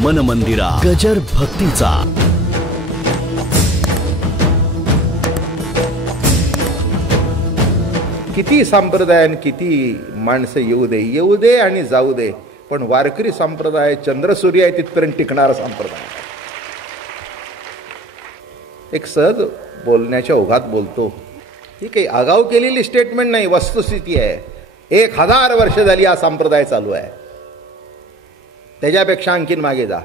मन मंदिरा गजर भक्तीचा. किती संप्रदाय आणि किती माणसं येऊ दे आणि जाऊ दे, पण वारकरी संप्रदाय चंद्रसूर्य आहे तिथपर्यंत टिकणारा संप्रदाय. एक सहज बोलण्याच्या ओघात बोलतो, ही काही आगाऊ केलेली स्टेटमेंट नाही, वस्तुस्थिती आहे. 1000 वर्ष झाली हा संप्रदाय चालू आहे. त्याच्यापेक्षा आणखीन मागे जा.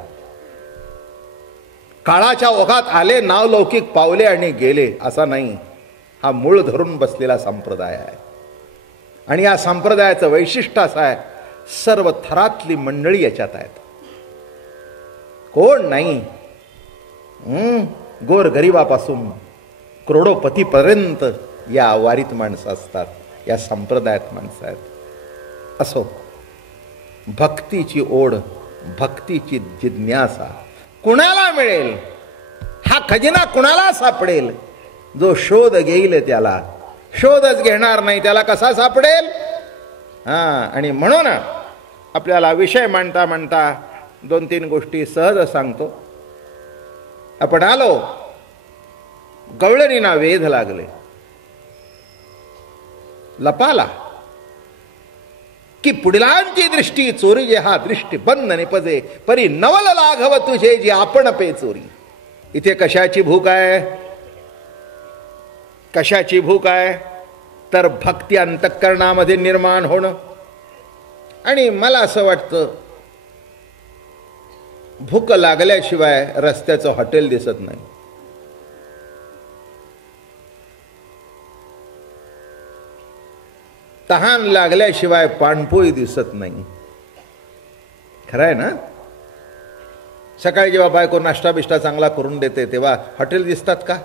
काळाच्या ओघात आले, नावलौकिक पावले आणि गेले असा नाही. हा मूळ धरून बसलेला संप्रदाय आहे. आणि या संप्रदायाचं वैशिष्ट्य असं आहे, सर्व थरातली मंडळी याच्यात आहेत. कोण नाही, गोरगरिबापासून करोडोपतीपर्यंत या वारीत माणसं असतात, या संप्रदायात माणसं आहेत. असो, भक्तीची ओढ, भक्तीची जिज्ञासा कुणाला मिळेल, हा खजिना कुणाला सापडेल? जो शोध घेईल त्याला. शोधच घेणार नाही त्याला कसा सापडेल? आणि म्हणून आपल्याला विषय मांडता मांडता 2-3 गोष्टी सहज सांगतो. आपण आलो, गवळणीना वेध लागले, लपाला की पुढलांची दृष्टी चोरी जे हा दृष्टी बंद निपजे, परी नवल लाघव तुझे जी आपण पे चोरी. इथे कशाची भूक आहे? कशाची भूक आहे? तर भक्ती अंतःकरणामध्ये निर्माण होणं. आणि मला असं वाटतं, भूक लागल्याशिवाय रस्त्याचं हॉटेल दिसत नाही. तहान लागल्याशिवाय पाणपोळी दिसत नाही. खरं आहे ना? सकाळी जेव्हा बायको नाश्ता बिष्टा चांगला करून देते तेव्हा हॉटेल दिसतात का?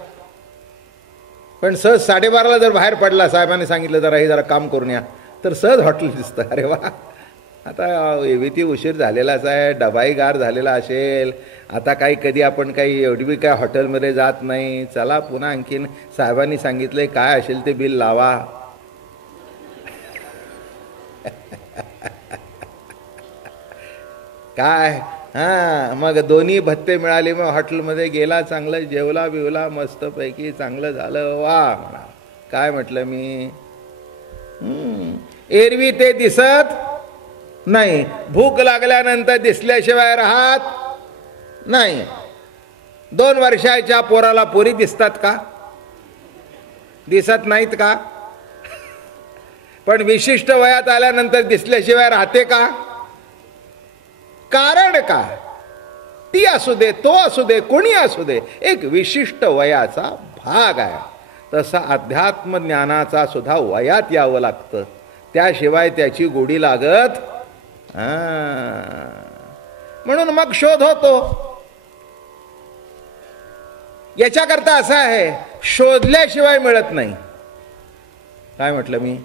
पण सहज 12:30ला जर बाहेर पडला, साहेबांनी सांगितलं जरा हे जरा काम करून या, तर सहज हॉटेल दिसतं. अरे वा, आता एवढी उशीर झालेलाच आहे, डबाही गार झालेला असेल, आता काही कधी आपण काही एवढी बी काय हॉटेलमध्ये जात नाही, चला पुन्हा आणखीन साहेबांनी सांगितलंय काय असेल ते बिल लावा. काय मग दोन्ही भत्ते मिळाले, मग हॉटेलमध्ये गेला, चांगलं जेवला बिवला मस्तपैकी, चांगलं झालं. वा, काय म्हटलं मी, एरवी ते दिसत नाही. भूक लागल्यानंतर दिसल्याशिवाय राहत नाही. 2 वर्षाच्या पोराला पोरी दिसतात का? दिसत नाहीत का? पण विशिष्ट वयात आल्यानंतर दिसल्याशिवाय राहते का? कारण काय? ती असू दे, तो असू दे, कोणी असू दे, एक विशिष्ट वयाचा भाग आहे. तसा अध्यात्म ज्ञानाचा सुद्धा वयात यावं लागतं, त्याशिवाय त्याची गोडी लागत. म्हणून मग शोध होतो. याच्याकरता असं आहे, शोधल्याशिवाय मिळत नाही. काय म्हटलं मी?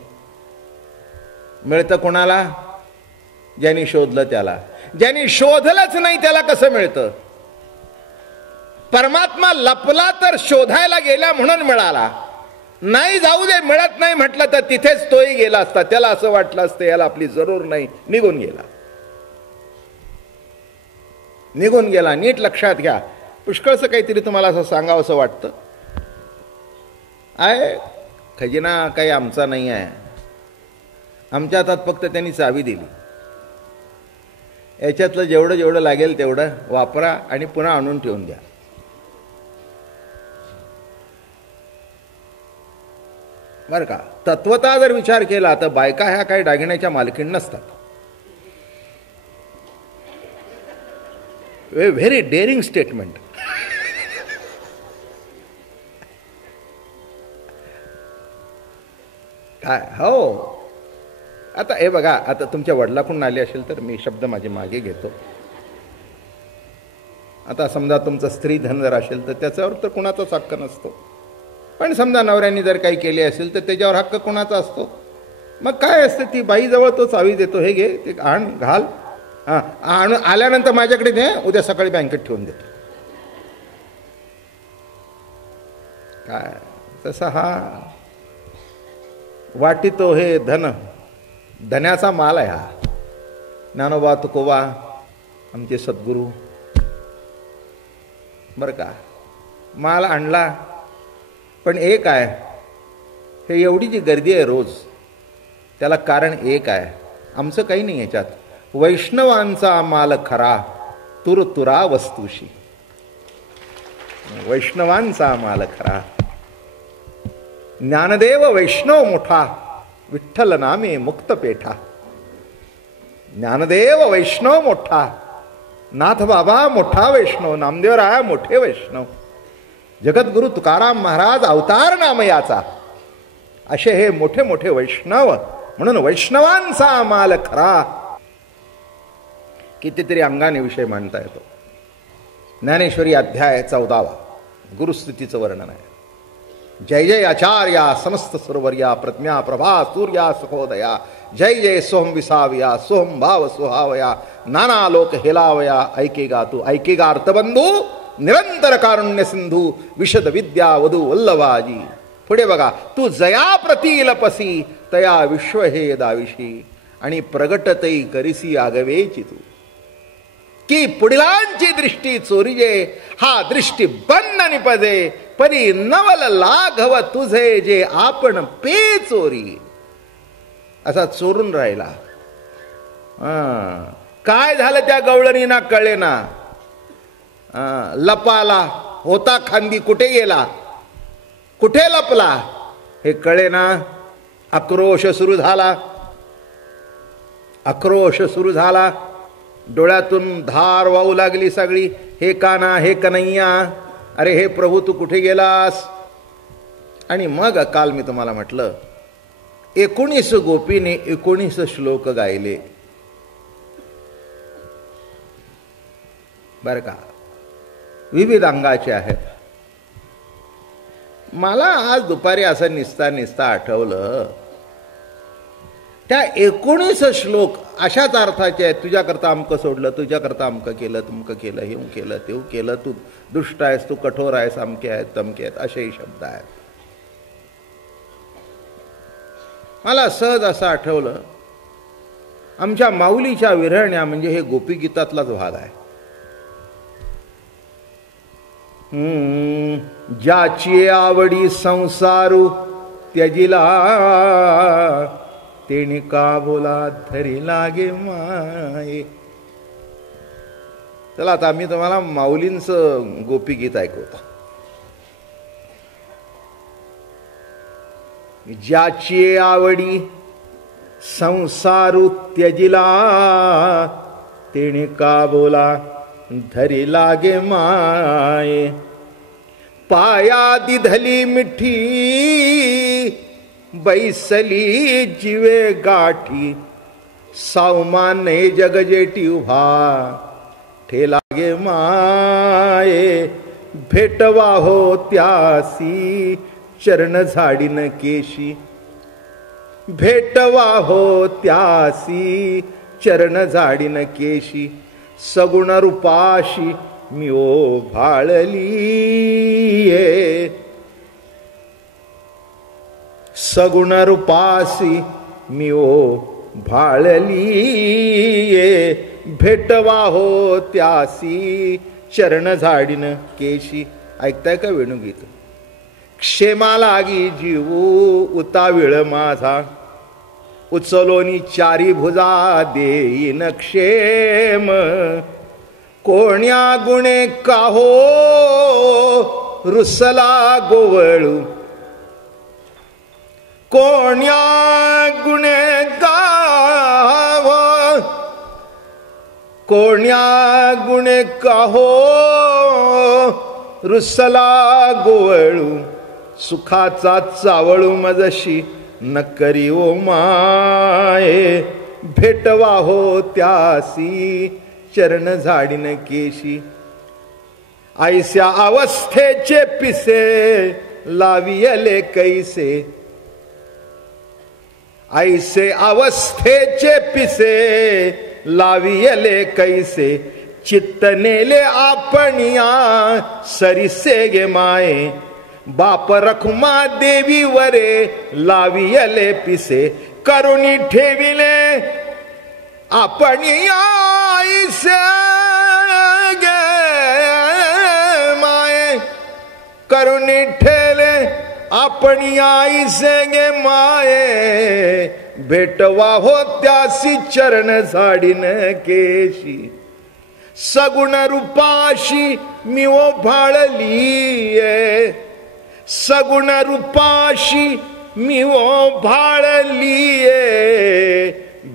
मिळतं कोणाला? ज्यांनी शोधलं त्याला. ज्यांनी शोधलंच नाही त्याला कसं मिळतं? परमात्मा लपला तर शोधायला गेला म्हणून मिळाला. नाही, जाऊ दे, मिळत नाही म्हटलं तर तिथेच तोही गेला असता. त्याला असं वाटलं असतं याला आपली जरूर नाही, निघून गेला. निघून गेला. नीट लक्षात घ्या. पुष्कळचं काहीतरी तुम्हाला असं सांगावं असं वाटतं. आहे खजिना काही आमचा नाही आहे, आमच्या हातात फक्त त्यांनी चावी दिली. याच्यातलं जेवढं जेवढं लागेल तेवढं वापरा आणि पुन्हा आणून ठेवून द्या. बरं का? तत्वता जर विचार केला तर बायका ह्या काही दागिन्याच्या मालकीण नसतात. Very daring statement. काय हो, आता हे बघा, आता तुमच्या वडिलाकडून आले असेल तर मी शब्द माझे मागे घेतो. आता समजा तुमचं स्त्री धन जर असेल तर त्याच्यावर तर कुणाचाच हक्क नसतो. पण समजा नवऱ्यांनी जर काही केले असेल तर त्याच्यावर हक्क कोणाचा असतो? मग काय असतं, ती बाईजवळ तो चावी देतो, हे घे, ते आण, घाल, आणून आल्यानंतर माझ्याकडे दे, उद्या सकाळी बँकेत ठेवून देतो. काय तसा हा वाटितो हे धन, धन्याचा माल आहे हा. ज्ञानोबा तुकोबा आमचे सद्गुरू बरं का. माल आणला, पण एक आहे, हे एवढी जी गर्दी आहे रोज, त्याला कारण एक आहे, आमचं काही नाही याच्यात. वैष्णवांचा माल खरा, तुरतुरा वस्तूशी. वैष्णवांचा माल खरा. ज्ञानदेव वैष्णव मोठा, विठ्ठल नामे मुक्त पेठा. ज्ञानदेव वैष्णव मोठा, नाथ बाबा मोठा वैष्णव, नामदेवराया मोठे वैष्णव, जगद्गुरु तुकाराम महाराज अवतार नाम याचा, असे हे मोठे मोठे वैष्णव. म्हणून वैष्णवांचा माल खरा. कितीतरी अंगाने विषय मांडता येतो. ज्ञानेश्वरी अध्याय 14 गुरुस्थितीचं वर्णन आहे. जय जय आचार्या समस्त सुरवर्या, प्रज्ञा प्रभा सूर्या सुखोदया, जय जय सोहम विसावया, सोहम भाव सुहावया, नाना लोक हेलावया, ऐकेगा तू. ऐकेगा अर्थबंधू, निरंतर कारुण्य सिंधू, विशद विद्या वधू वल्लभाजी. पुढे बघा, तू जया प्रतीलपसी, तया विश्व हे दाविशी, आणि प्रगटतई करिसी आगवेची तू. की पुढिलांची दृष्टी चोरीजे, हा दृष्टी बंद निपजे, परी नवल लाघव तुझे, जे आपण पे चोरी. असा चोरून राहिला. काय झालं त्या गवळणीना कळे ना. लपाला, होता खांदी कुठे गेला, कुठे लपला हे कळे ना. आक्रोश सुरू झाला. आक्रोश सुरू झाला. डोळ्यातून धार वाहू लागली सगळी. हे काना, हे कन्हैया, अरे हे प्रभू तू कुठे गेलास. आणि मग काल मी तुम्हाला म्हटलं 19 गोपीने 19 श्लोक गायले बर का, विविध अंगाचे आहेत. मला आज दुपारी असं निसता आठवलं, त्या 19 श्लोक अशाच अर्थाचे आहेत. तुझ्याकरता अमकं सोडलं, तुझ्याकरता अमकं केलं, तुमकं केलं, हे केलं, ते केलं, तू दुष्ट आहेस, तू कठोर आहेस, अमके आहेत, तमके आहेत, असेही शब्द आहेत. मला सहज असं आठवलं, आमच्या माऊलीच्या विरहण्या म्हणजे हे गोपीगीतातलाच भाग आहे. ज्याची आवडी संसारू त्यजिला, तेणी का बोला धरी लागे माये. चला आता मी तुम्हाला माऊलींचं गोपीगीत ऐकवतो. ज्याची आवडी संसारू त्यजिला, तेणे का बोला धरी लागे माये. पाया दिधली मिठी, बैसली जीवे गाठी, सावमाने जगजेटी उभा, ठेलागे माये. भेटवा हो त्यासी चरण झाडीन केशी, भेटवा हो त्यासी चरण झाडीन केशी. सगुण रूपाशी मी ओ भाळली, सगुण रूपासी मी ओ भाळली. भेटवा हो त्यासी चरण झाडीन केशी. ऐकताय का वेणुगीत. क्षेमा लागी जीवू उताविळ माझा, उचलोनी चारी भुजा देईन क्षेम. कोण्या गुणे काहो रुसला गोवळू, कोण्या गुणे गाव, कोण्या गुणे काहो रुसला गोवळू. सुखाचा चावळू मजशी न करी ओ माये. भेटवा हो त्यासी चरण झाडीन केशी. ऐस्या अवस्थेचे पिसे लावियले कैसे, ऐसे अवस्थेचे पिसे लावियले कैसे. चित्त नेले आपणिया सरिसे गे माये. बाप रखुमा देवी वरे लावियले पिसे. करुणी ठेविले आपणिया ऐसे गे माये. निठेले आपण आईसे गे माये, भेटवा हो त्यासी चरण झाडीन केशी. सगुण रूपाशी मी ओ भाळलीये, सगुण रूपाशी मी ओ भाळलीये,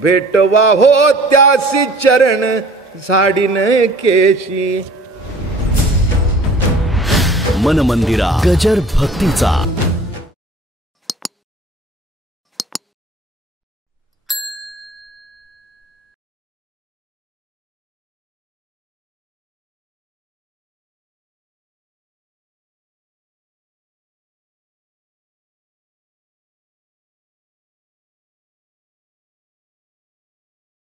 भेटवा हो त्यासी चरण झाडीन केशी. मन मंदिरा गजर भक्तीचा.